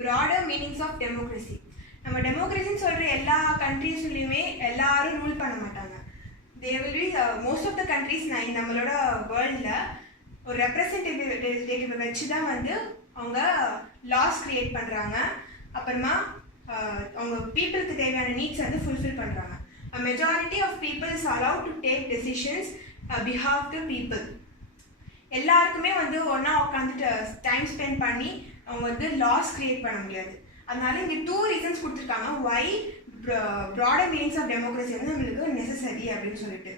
broader meanings of democracy. நம்ம டெமோக்ரஸின்னு சொல்கிற எல்லா கண்ட்ரீஸ்லையுமே எல்லாரும் ரூல் பண்ண மாட்டாங்க. They will be most of the countries நம்மளோட வேர்ல்டில் ஒரு ரெப்ரசன்டேட்டிவ் வச்சு தான் வந்து அவங்க லாஸ் க்ரியேட் பண்ணுறாங்க. அப்புறமா அவங்க பீப்புளுக்கு தேவையான நீட்ஸ் வந்து ஃபுல்ஃபில் பண்ணுறாங்க. A majority of people is allowed to take decisions behalf the people. எல்லாருக்குமே வந்து ஒன்றா உட்காந்துட்டு டைம் ஸ்பெண்ட் பண்ணி அவங்க வந்து லாஸ் க்ரியேட் பண்ண முடியாது. அதனால இங்கே 2 ரீசன்ஸ் கொடுத்துருக்காங்க why broader meanings of democracy வந்து நம்மளுக்கு நெசசரி அப்படின்னு சொல்லிட்டு.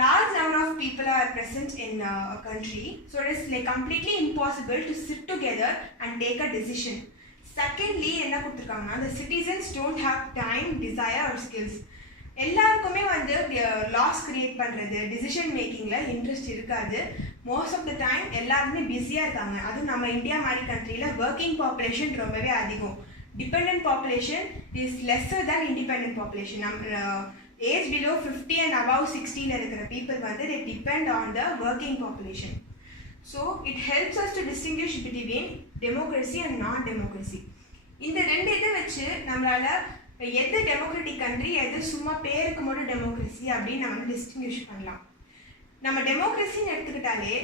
Large number of people are present in a country, so it is like completely impossible to sit together and take a decision. Secondly, என்ன கொடுத்துருக்காங்கன்னா the citizens don't have time, desire or skills. எல்லாருக்குமே வந்து loss create பண்ணுறது decision மேக்கிங்கில் interest இருக்காது. Most of the time எல்லாருமே பிஸியாக இருக்காங்க. அதுவும் நம்ம இந்தியா மாதிரி கண்ட்ரியில் ஒர்க்கிங் பாப்புலேஷன் ரொம்பவே அதிகம். Dependent population is lesser than independent population. நம்ம ஏஜ் பிலோ 50 and above 60 இருக்கிற பீப்புள் வந்து they depend on the working population. So it helps us to distinguish between democracy and non-democracy. இந்த ரெண்டு இதை வச்சு நம்மளால் எது டெமோக்ராட்டிக் கண்ட்ரி எது சும்மா பேருக்கு மட்டும் டெமோக்ரஸி அப்படின்னு நம்ம வந்து டிஸ்டிங்விஷ் பண்ணலாம். நம்ம டெமோக்ரஸின்னு எடுத்துக்கிட்டாலே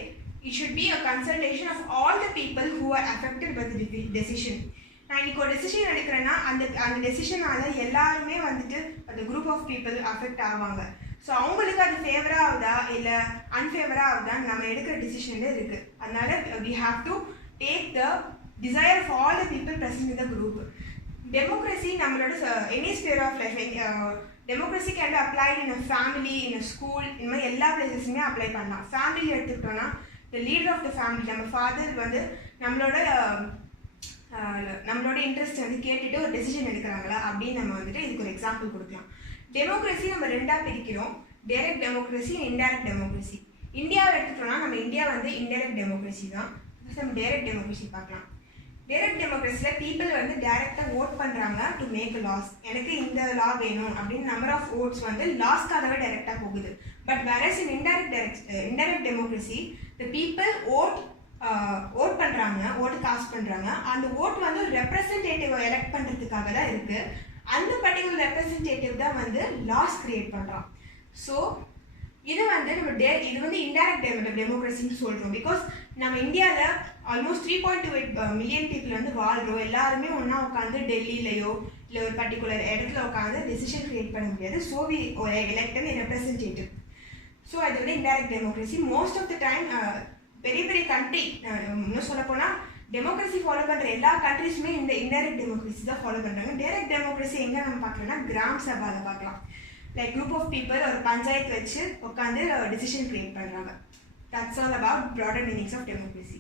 it should be a consultation of all the people who are affected by the decision. நான் இன்னைக்கு ஒரு டெசிஷன் எடுக்கிறேன்னா அந்த டெசிஷனால எல்லாருமே வந்துட்டு அந்த குரூப் ஆஃப் பீப்புள் அஃபெக்ட் ஆவாங்க. ஸோ அவங்களுக்கு அது ஃபேவராக ஆகுதா இல்லை அன்ஃபேவராக ஆகுதான்னு நம்ம எடுக்கிற டெசிஷன்ல இருக்குது. அதனால we have to take the desire of all the people present in the group. Democracy நம்மளோட any sphere of life, democracy can be applied in a family, in a school, இந்த மாதிரி எல்லா பிளேசஸுமே அப்ளை பண்ணலாம். ஃபேமிலி எடுத்துக்கிட்டோன்னா the leader of the family, நம்ம father வந்து நம்மளோட interest வந்து கேட்டுட்டு ஒரு டெசிஷன் எடுக்கிறாங்களா அப்படின்னு நம்ம வந்துட்டு இதுக்கு ஒரு எக்ஸாம்பிள் கொடுக்கலாம். டெமோக்ரஸி நம்ம ரெண்டாக பிரிக்கிறோம், direct democracy and indirect democracy. இந்தியாவை எடுத்துக்கிட்டோம்னா நம்ம இந்தியா வந்து இன்டைரக்ட் டெமோக்ரஸி தான். நம்ம டைரக்ட் டெமோக்ரஸி பார்க்கலாம். டைரக்ட் டெமோக்ரஸியில் பீப்புள் வந்து டைரெக்டாக ஓட் பண்ணுறாங்க டு மேக் லாஸ். எனக்கு இந்த லா வேணும் அப்படின்னு நம்பர் ஆஃப் ஓட்ஸ் வந்து லாஸ்க்காகவே டைரெக்டாக போகுது. But whereas in indirect democracy the people vote பண்ணுறாங்க, ஓட்டு காஸ்ட் பண்ணுறாங்க. அந்த ஓட் வந்து ஒரு ரெப்ரசன்டேட்டிவ் எலெக்ட் பண்ணுறதுக்காக தான் இருக்குது. அந்த பர்டிகுலர் ரெப்ரசன்டேட்டிவ் தான் வந்து லாஸ் கிரியேட் பண்ணுறான். ஸோ இது வந்து இது வந்து இன்டைரக்ட் டெமோக்ரஸின்னு சொல்கிறோம். பிகாஸ் நம்ம இந்தியாவில் ஆல்மோஸ்ட் 3.28 மில்லியன் பீப்புள் வந்து வாழ்கிறோம். எல்லாருமே ஒன்றா உட்காந்து டெல்லியிலையோ இல்லை ஒரு பர்டிகுலர் இடத்துல உட்காந்து டெசிஷன் கிரியேட் பண்ண முடியாது. So we elect representative. So அது வந்து indirect democracy. Most of the time பெரிய பெரிய கண்ட்ரி, இன்னும் சொல்ல போனால் டெமோக்ரஸி ஃபாலோ பண்ணுற எல்லா கண்ட்ரிஸுமே இந்த இன்டைரக்ட் டெமோக்ரஸி தான் ஃபாலோ பண்ணுறாங்க. டைரக்ட் டெமோக்ரஸி எங்கே நம்ம பார்க்கலாம்னா கிராம் சபாவில் பார்க்கலாம். லைக் குரூப் ஆஃப் பீப்புள் ஒரு பஞ்சாயத்து வச்சு உட்காந்து டிசிஷன் கிரியேட் பண்ணுறாங்க. That's all about broader meanings of democracy.